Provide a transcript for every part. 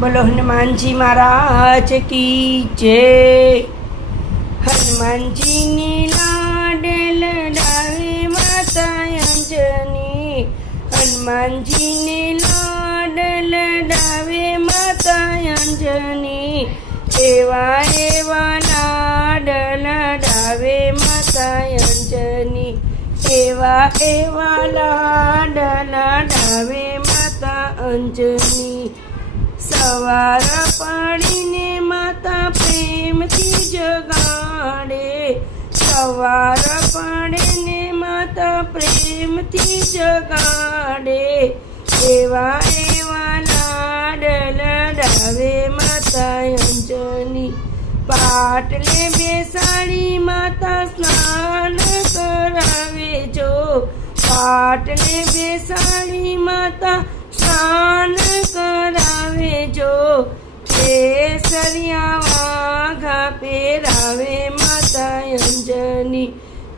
બોલો, હનુમાનજી મહારાજ કી જય. હનુમાનજીની લાડેલ લડાવે માતા અંજની. હનુમાનજીને લાડ લડાવે માતા અંજની. એવા એવા લાડલ ડાવે માતા અંજની. એવા એવા લાડલ ડાવે માતા અંજની. સવાર પાડીને માતા પ્રેમથી જગાડે. સવાર પાડીને માતા પ્રેમથી જગાડે. એવા એવા લાડ લડાવે માતા અંજની. પાટલે બેસાડી માતા સ્નાન કરાવે જો. પાટલે બેસાડી માતા સ્નાન કરાવે. જો કેસરિયા વાઘા પહેરાવે માતા અંજની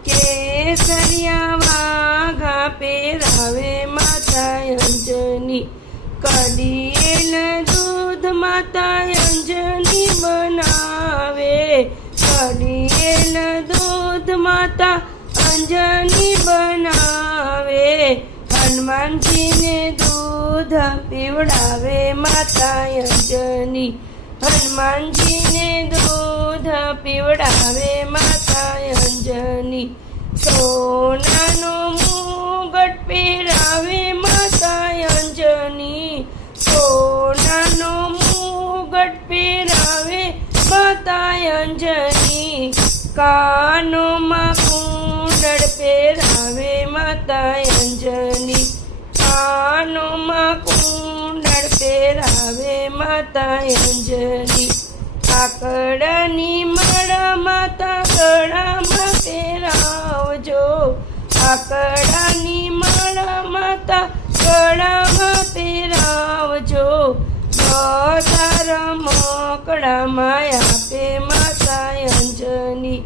કેસરિયા વાઘા પહેરાવે માતા અંજની કડિયેલ દૂધ માતા અંજની બનાવે કડિયેલ દૂધ માતા અંજની બનાવે હનુમાનજીને દૂધ પીવડાવે માતા અંજની. હનુમાનજીને દૂધ પીવડાવે માતા અંજની. સોનાનો મુગટ પહેરાવે માતા અંજની. સોનાનો મુગટ પહેરાવે માતા અંજની. કાનોમાં પહેરાવે માતા અંજલી આકડાની માળા માતા ગળામાં પહેરાવજો આકડાની માળા માતા ગળામાં પહેરાવજો બધા રમકડામાં આપે માતા અંજની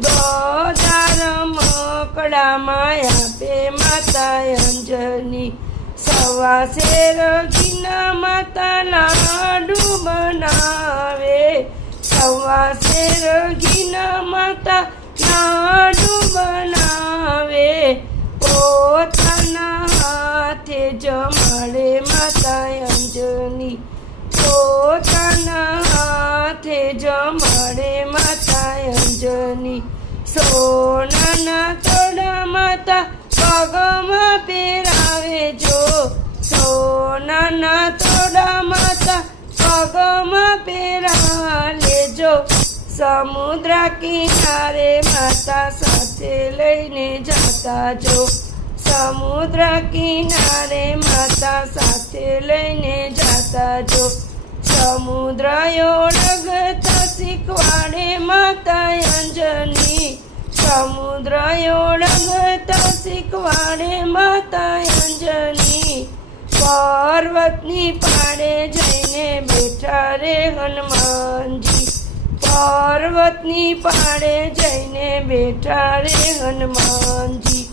બધા રમકડામાં આપે માતા અંજની સવા શેર ઘીના માતા લાડુ બનાવે સવા શેર ઘીના માતા લાડુ બનાવે પોતાના હાથે જમાડે માતા અંજની પોતાના હાથે જમાડે માતા અંજની સોનાના તોડા માતા પગમાં પહેરાવે જો સોનાના તોડા માતા પગમાં પહેરા લેજો. સમુદ્ર કિનારે માતા સાથે લઈને જતા જો. સમુદ્ર કિનારે માતા સાથે લઈને જતા જો. સમુદ્ર ઓળખતા શીખવાડે માતા અંજની. સમુદ્ર ઓળગતા શીખવાડે માતા અંજની પર્વતની પાડે જઈને બેઠા રે હનુમાનજી. પર્વતની પાડે જઈને બેઠા રે હનુમાનજી.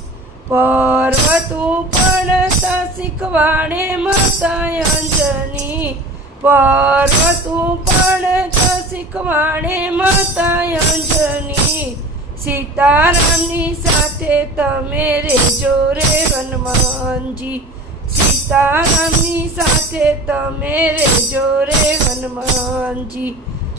પર્વત પડતા શીખવાડે માતા અંજની પર્વત પડતા શીખવાડે માતા અંજની સીતારામની સાથે તમે રેજો રે હનુમાનજી સીતારામની સાથે તમે રેજો રે હનુમાનજી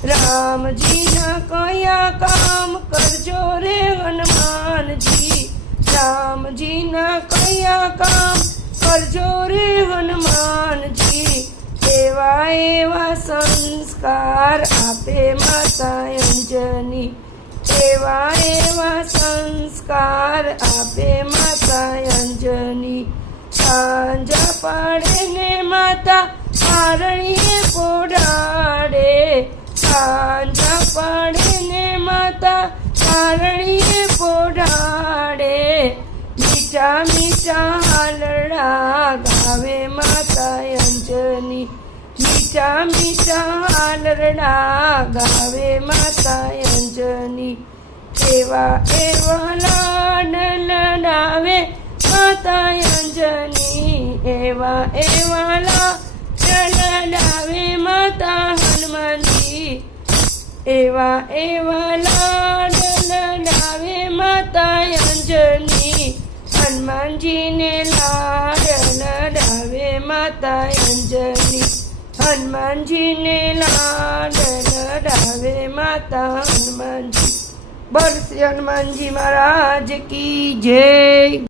રામજીના કયા કામ કરજો રે હનુમાનજી રામજીના કયા કામ કરજો રે હનુમાનજી એવા એવા સંસ્કાર આપે માતા અંજની એવા એવા સંસ્કાર આપે માતા અંજની. સાંજ પાડે ને માતા મારણીએ પોડાડે સાંજ પાડે ને માતા મારણીએ પોડાડે મીઠા મીઠા હાલડા ગાવે માતા અંજની. મીઠા મીઠા હાલરડા ગાવે માતા અંજની. એવા એવા લાડ લડાવે માતા અંજની એવા એવા લાડ લડાવે માતા એવા એવા લાડ લડાવે માતા અંજની હનુમાનજીને લાડ લડાવે માતા અંજની હનુમાનજીને લાડ લડાવે માતા હનુમાનજી. બોલ શ્રી હનુમાનજી મહારાજ કી જય.